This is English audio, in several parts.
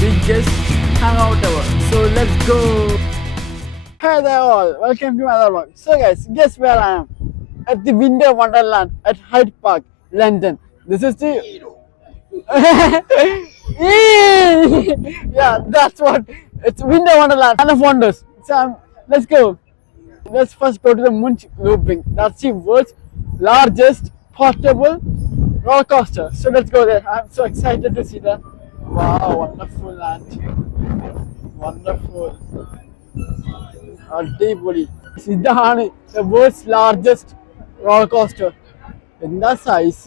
biggest hangout ever. So let's go. Hi there all, welcome to another one. So guys, guess where I am? At the Winter Wonderland at Hyde Park, London. This is the yeah, that's what it's Winter Wonderland, Land of Wonders. So let's go. Let's first go to the Munch Looping. That's the world's largest portable roller coaster. So let's go there. I'm so excited to see that. Wow, wonderful land. Wonderful. അടിപൊളി ഇതാണ് the world's largest roller coaster. എന്താ size?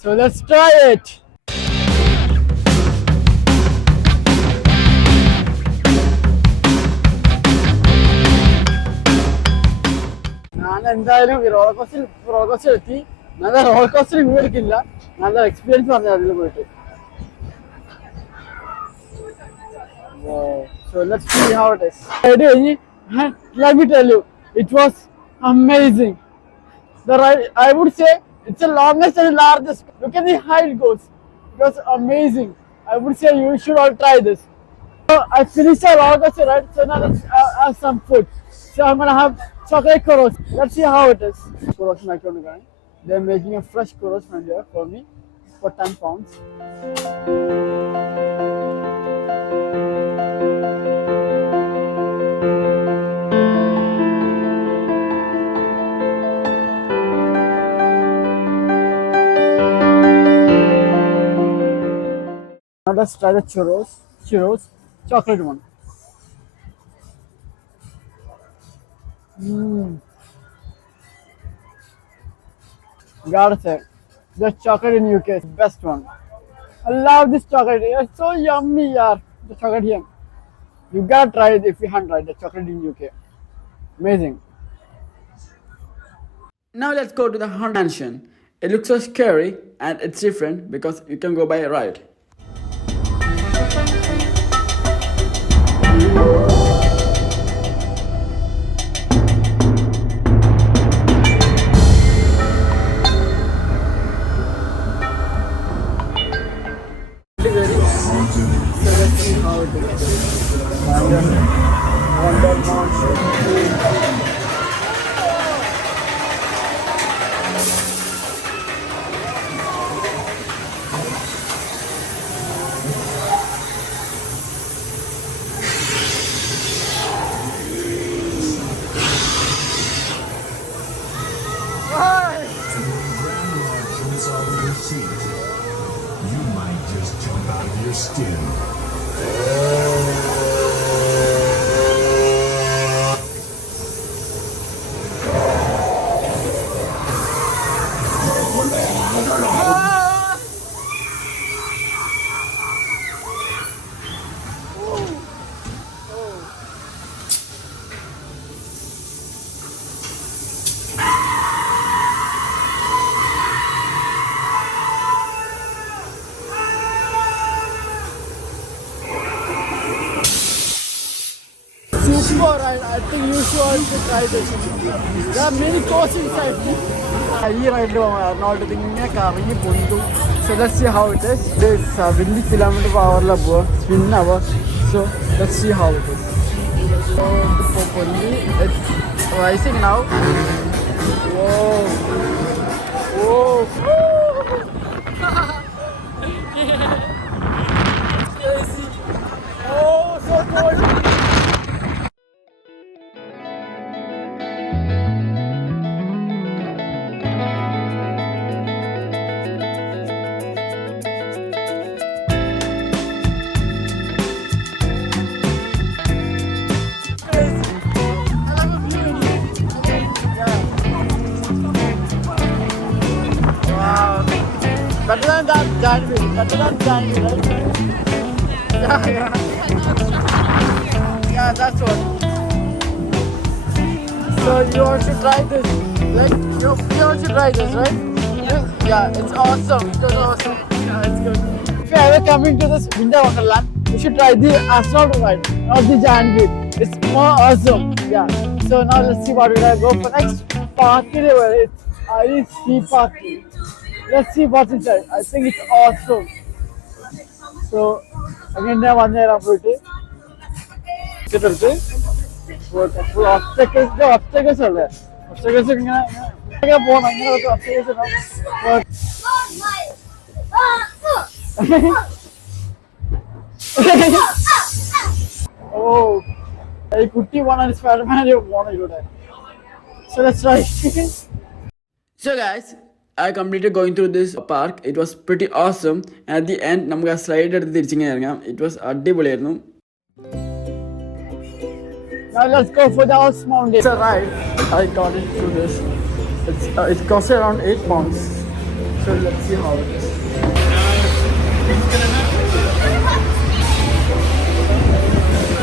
So let's try it. ഞാൻ എന്തായാലും ഈ roller coaster എത്തി. നല്ല roller coaster view എടുക്കില്ല, നല്ല എക്സ്പീരിയൻസ് പറഞ്ഞു അതിൽ പോയിട്ട്. So let's see how it is. Let me tell you, it was amazing. The ride, I would say, it's the longest and the largest. Look at the height it goes. It was amazing. I would say you should all try this. So I finished the roller coaster ride, so now let's have some food. So I'm gonna have chocolate churros. Let's see how it is. Churros McDonald's guy. They're making a fresh churros from here for me for 10 pounds. Now let's try the churros, chocolate one. Gotta say, the chocolate in UK is the best one. I love this chocolate. It's so yummy, yaar. The chocolate here. You gotta try it if you haven't tried the chocolate in UK. Amazing. Now let's go to the Haunted Mansion. It looks so scary and it's different because you can go by a ride. You might just jump out of your skin. Super ride. I think you should also try this. There are many coaches inside. ഈ റൈഡിൽ എറണാകുളത്ത് ഇങ്ങനെ കറങ്ങി പൊന്തു. So let's see how it is. This 20 kilometer powerലാണ് പോവുക, സ്പിന്നാവുക. So let's see how it is. So ഇപ്പോൾ പൊന്തി, it's rising now. Whoa. Whoa. It's crazy. Oh, so good. Better than that giant wheel. Better than giant wheel, right? Yeah. Yeah, that's what. So you want to try this, right? You want to try this, right? Yeah, it's awesome. It was awesome. Yeah, it's good. If you're ever coming to this Winter Wonderland, you should try the astronaut ride, not the giant wheel. It's more awesome. Yeah. So now let's see what we're gonna go for next. Party level. It's steep party. Let's see what's inside. I think it's awesome. So അങ്ങനെ വന്നേരാൻ പോയിട്ട് ticket എടുത്ത് full obstacles ഉള്ളത് obstacles ഇങ്ങനെ പോകണം ഇങ്ങനെ obstacles ഓ ഈ കുട്ടി പോണ സ്പൈഡർമാൻ പോണം ഇവിടെ. So let's try. So guys, I completed going through this park. It was pretty awesome. And at the end, നമുക്ക് ആ സ്ലൈഡ് എടുത്ത് തിരിച്ചിങ്ങനെ ഇറങ്ങാം. It was അടിപൊളിയായിരുന്നു. Now let's go for the house mountain. It's a ride. I got it through this. It costs around £8. So let's see how it is.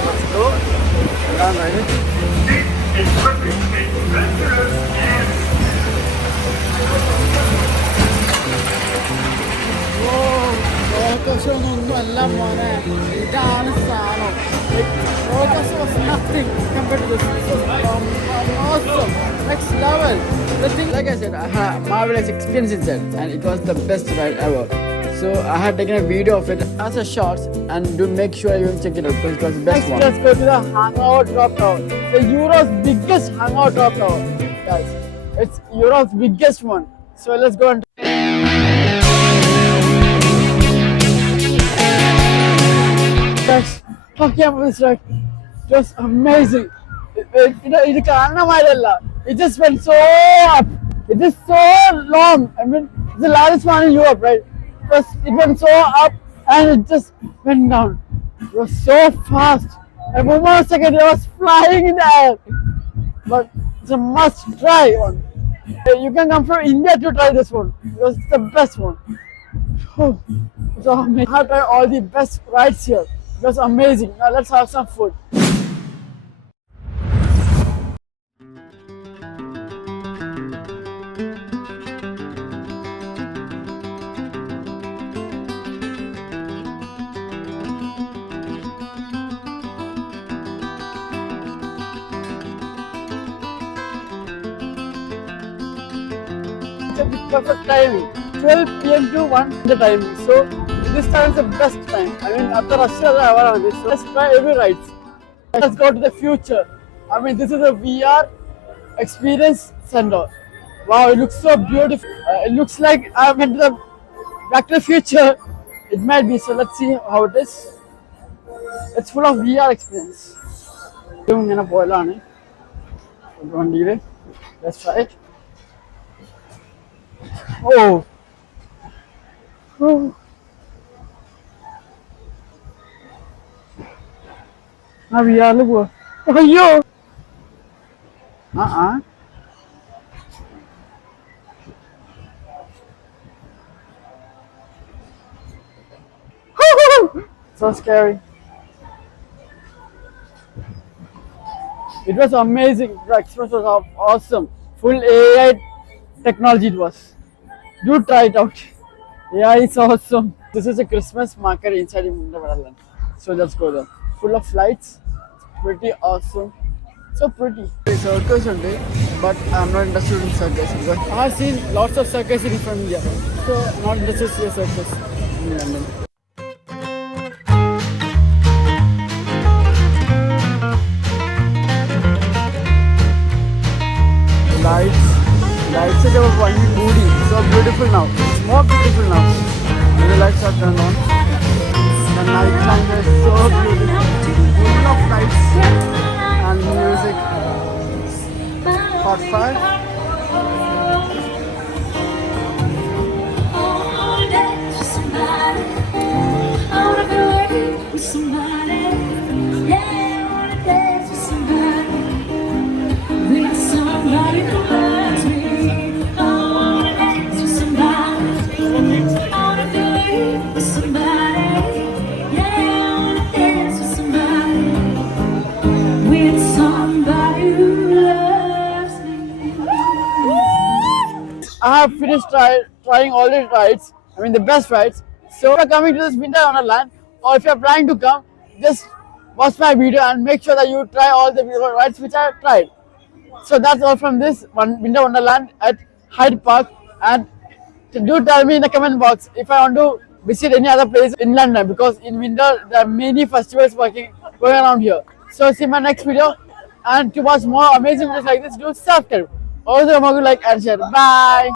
Let's go. I'm ready. ഒന്നും അല്ല മോനെ, ഇതാണ് സാധനം. Was nothing compared to this. It was awesome, next level. The thing, like I said, I had a marvelous experience inside, and it was the best ride ever. So I had taken a video of it as a shorts, and do make sure you check it out because it was the best one. Let's go to the Hangout Drop Tower, the Europe's biggest Hangout Drop Tower, guys. It's Europe's biggest one. So let's go and. Guys, talking about this ride, it was amazing. It just went so up. It is so long. I mean, it's the largest one in Europe, right? It went so up and it just went down. It was so fast. And one more second, it was flying in the air. But it's a must try one. You can come from India to try this one because it's the best one. Oh, it's amazing. I have tried all the best rides here. It was amazing. Now let's have some food. The perfect timing, 12 p.m. to 1 the timing. So this time is the best time. I mean, after Russia, so let's try every ride. Let's go to the future. I mean, this is a VR experience center. Wow, it looks so beautiful. It looks like I went to the Back to the Future. It might be. So let's see how it is. It's full of VR experience. Let's try it. Oh. Oh. Now we are look. Oh yo. So scary. It was amazing. The experience was awesome. Full AI technology it was. Do try it out. Yeah, it's awesome. This is a Christmas market inside Winter Wonderland. So let's go there. Full of lights. It's pretty awesome. So pretty. Circus one day, but I'm not interested in circus because I have seen lots of circus in from India. So I'm not interested in circus in London. Lights it was one moody. So beautiful now. It's more beautiful now. The lights are turned on. The night time is so beautiful. Full of lights and music. Hot fire. I have finished trying all the rides. I mean the best rides. So if you're coming to this Winter Wonderland, or if you're planning to come, just watch my video and make sure that you try all the rides which I have tried. So that's all from this Winter Wonderland at Hyde Park. And do tell me in the comment box if I want to visit any other place in London, because in winter there are many festivals going around here. So see my next video, and to watch more amazing videos like this, do subscribe. Also, remember to like and share. Bye.